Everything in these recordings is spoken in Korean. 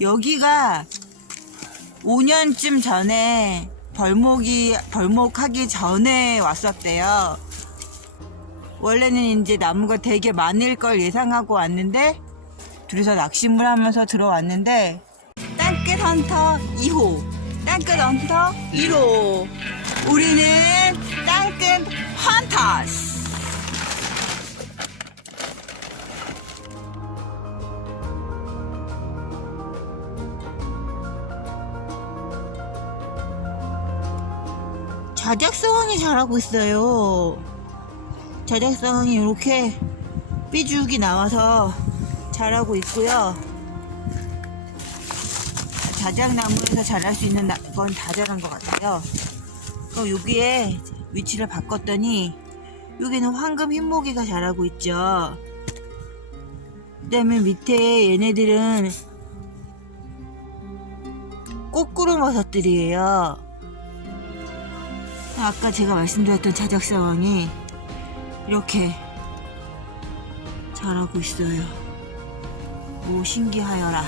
여기가 5년쯤 전에 벌목이 벌목하기 전에 왔었대요. 원래는 이제 나무가 되게 많을 걸 예상하고 왔는데 둘이서 낚시물 하면서 들어왔는데 땅끝 헌터 2호 땅끝 헌터 1호 우리는 땅끝 헌터스 자작성이 잘하고 있어요. 자작성이 이렇게 삐죽이 나와서 자라고 있고요. 자작나무에서 자랄 수 있는 건 다 자란 것 같아요. 그럼 여기에 위치를 바꿨더니 여기는 황금 흰모기가 자라고 있죠. 그다음에 밑에 얘네들은 꼬꾸름 버섯들이에요. 아까 제가 말씀드렸던 자작사왕이 이렇게 자라고 있어요. 오, 신기하여라.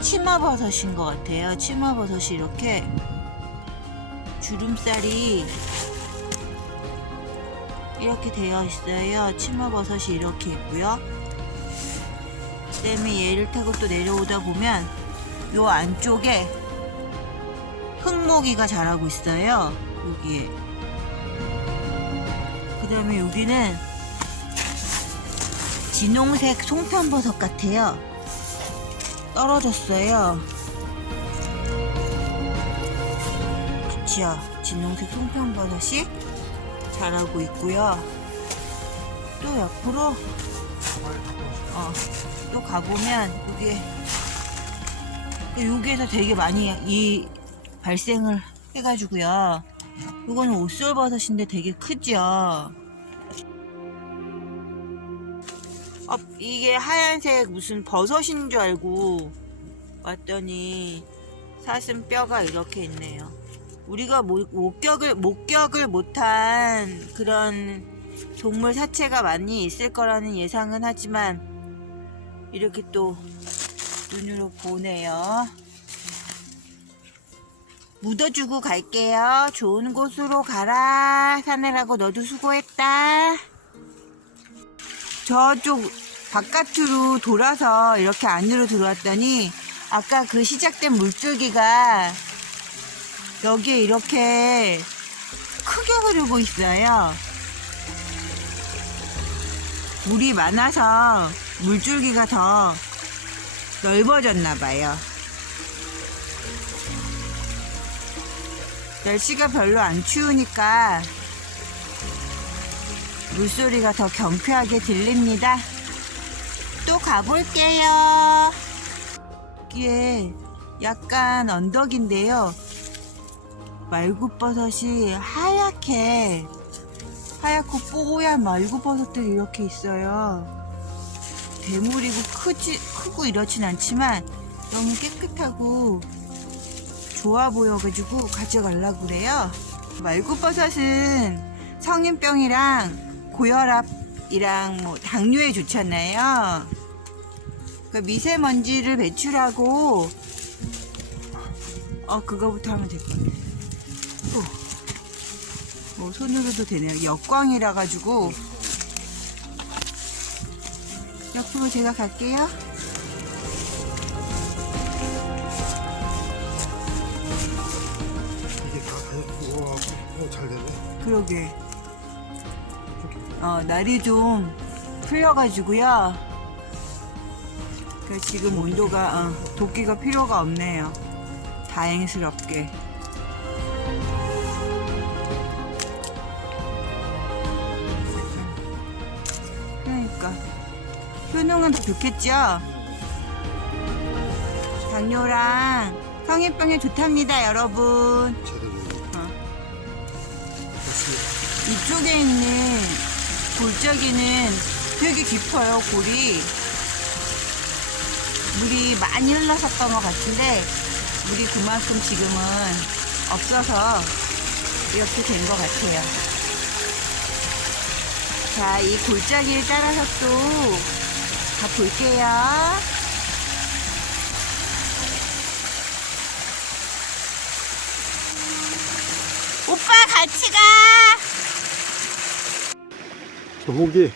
치마버섯인 것 같아요. 치마버섯이 이렇게 주름살이 이렇게 되어 있어요. 치마버섯이 이렇게 있고요. 그다음에 얘를 타고 또 내려오다 보면 요 안쪽에 흙모기가 자라고 있어요. 여기에. 그 다음에 여기는 진홍색 송편버섯 같아요. 떨어졌어요. 그치요. 진홍색 송편버섯이 자라고 있고요. 또 옆으로 어, 또 가보면 여기에 여기에서 되게 많이 이 발생을 해가지고요. 이거는 옷솔버섯인데 되게 크죠. 어, 이게 하얀색 무슨 버섯인 줄 알고 왔더니 사슴 뼈가 이렇게 있네요. 우리가 목- 목격을 목격을 못한 그런 동물 사체가 많이 있을 거라는 예상은 하지만 이렇게 또 눈으로 보네요. 묻어주고 갈게요. 좋은 곳으로 가라. 사내라고 너도 수고했다. 저쪽 바깥으로 돌아서 이렇게 안으로 들어왔더니 아까 그 시작된 물줄기가 여기에 이렇게 크게 흐르고 있어요. 물이 많아서 물줄기가 더 넓어졌나 봐요. 날씨가 별로 안 추우니까 물소리가 더 경쾌하게 들립니다. 또 가볼게요. 여기에 약간 언덕인데요. 말굽버섯이 하얗게 하얗고 뽀얀 말굽버섯들이 이렇게 있어요. 대물이고 크지 크고 이렇진 않지만 너무 깨끗하고 좋아 보여가지고 가져가려고 그래요. 말굽버섯은 성인병이랑 고혈압이랑 뭐 당뇨에 좋잖아요. 그 미세먼지를 배출하고 어 그거부터 하면 될 것 같아요. 어. 뭐 손으로도 되네요. 역광이라 가지고 옆으로 제가 갈게요. 이게 다 이거 잘 되네. 그러게. 어, 날이 좀 풀려가지고요. 그 지금 온도가 어, 도끼가 필요가 없네요. 다행스럽게. 그러니까 효능은 더 좋겠죠. 당뇨랑 성인병에 좋답니다, 여러분. 제대로 어. 됐습니다. 이쪽에 있는 골짜기는 되게 깊어요, 골이. 물이 많이 흘렀었던 것 같은데, 물이 그만큼 지금은 없어서 이렇게 된 것 같아요. 자, 이 골짜기를 따라서 또 가볼게요. 오빠 같이 가! 저 호기.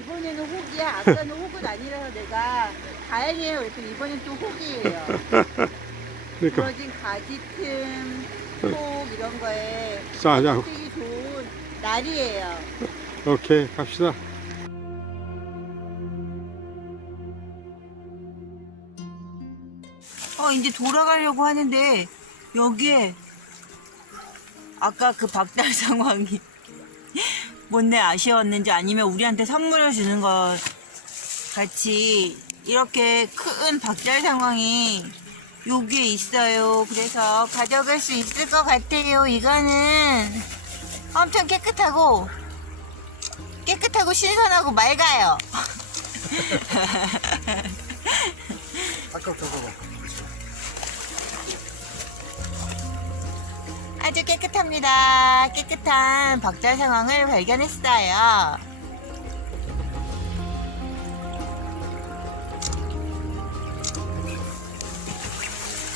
이번에는 혹이야. 아까는 혹은 아니라서 내가 다행이에요. 그래서 이번엔 또 혹이에요. 그러니까. 부러진 가지 틈, 혹 이런 거에 자, 자, 되게 좋은 날이에요. 오케이, 갑시다. 어, 이제 돌아가려고 하는데 여기에 아까 그 박달 상황이 못내 아쉬웠는지 아니면 우리한테 선물을 주는 것 같이 이렇게 큰 박달 상황이 여기에 있어요. 그래서 가져갈 수 있을 것 같아요. 이거는 엄청 깨끗하고 깨끗하고 신선하고 맑아요. 아까 저거 봐. 아주 깨끗합니다. 깨끗한 박자 상황을 발견했어요.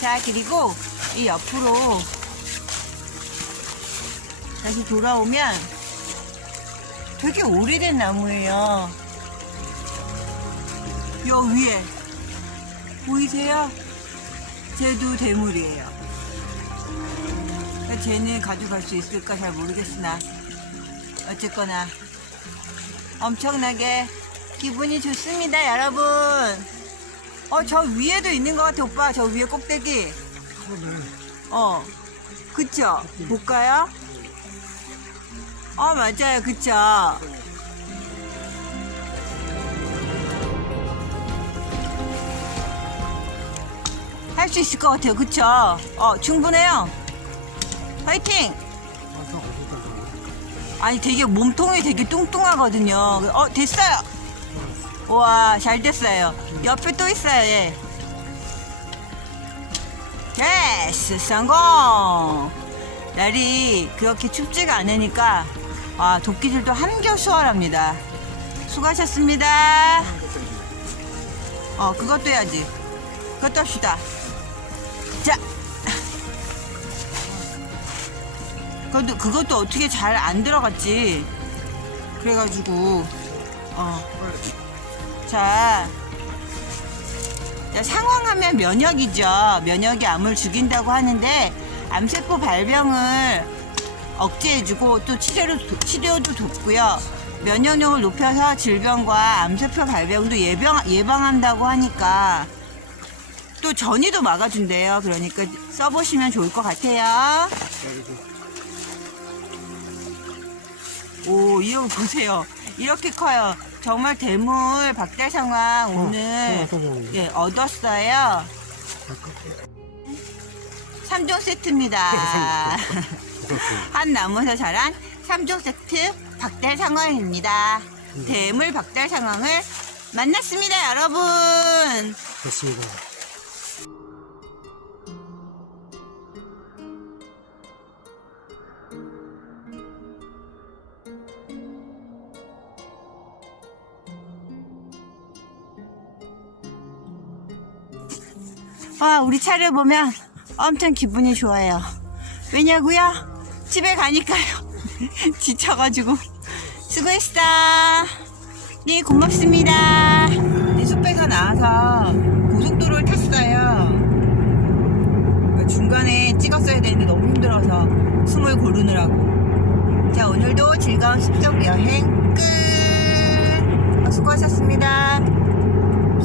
자, 그리고 이 옆으로 다시 돌아오면 되게 오래된 나무예요. 요 위에 보이세요? 쟤도 대물이에요. 그러니까 쟤는 가져갈 수 있을까 잘 모르겠으나 어쨌거나 엄청나게 기분이 좋습니다 여러분 어 저 위에도 있는 것 같아 오빠 저 위에 꼭대기 그러네. 어 그쵸 볼까요 어 맞아요 그쵸 할 수 있을 것 같아요 그쵸 어 충분해요 화이팅. 아니 되게 몸통이 되게 뚱뚱하거든요. 어 됐어요. 와잘 됐어요. 옆에 또 있어요. 예. 예스 성공. 날이 그렇게 춥지가 않으니까 아 도끼질도 한결 수월합니다. 수고하셨습니다. 어 그것도 해야지. 그것도 합시다. 자. 그것도, 그것도 어떻게 잘 안 들어갔지. 그래가지고, 어. 자. 자, 상황하면 면역이죠. 면역이 암을 죽인다고 하는데, 암세포 발병을 억제해주고, 또 치료도, 도- 치료도 돕고요. 면역력을 높여서 질병과 암세포 발병도 예방, 예방한다고 하니까, 또 전이도 막아준대요. 그러니까 써보시면 좋을 것 같아요. 오, 이거 보세요. 이렇게 커요. 정말 대물 박달 상황 오늘 어, 어, 예, 얻었어요. 3종 세트입니다. 한 나무에서 자란 3종 세트 박달 상황입니다. 대물 박달 상황을 만났습니다, 여러분. 됐습니다. 와, 우리 차를 보면 엄청 기분이 좋아요. 왜냐고요? 집에 가니까요. 지쳐가지고. 수고했어. 네, 고맙습니다. 네, 숲에서 나와서 고속도로를 탔어요. 그 중간에 찍었어야 되는데 너무 힘들어서 숨을 고르느라고. 자, 오늘도 즐거운 숲속 여행 끝. 수고하셨습니다.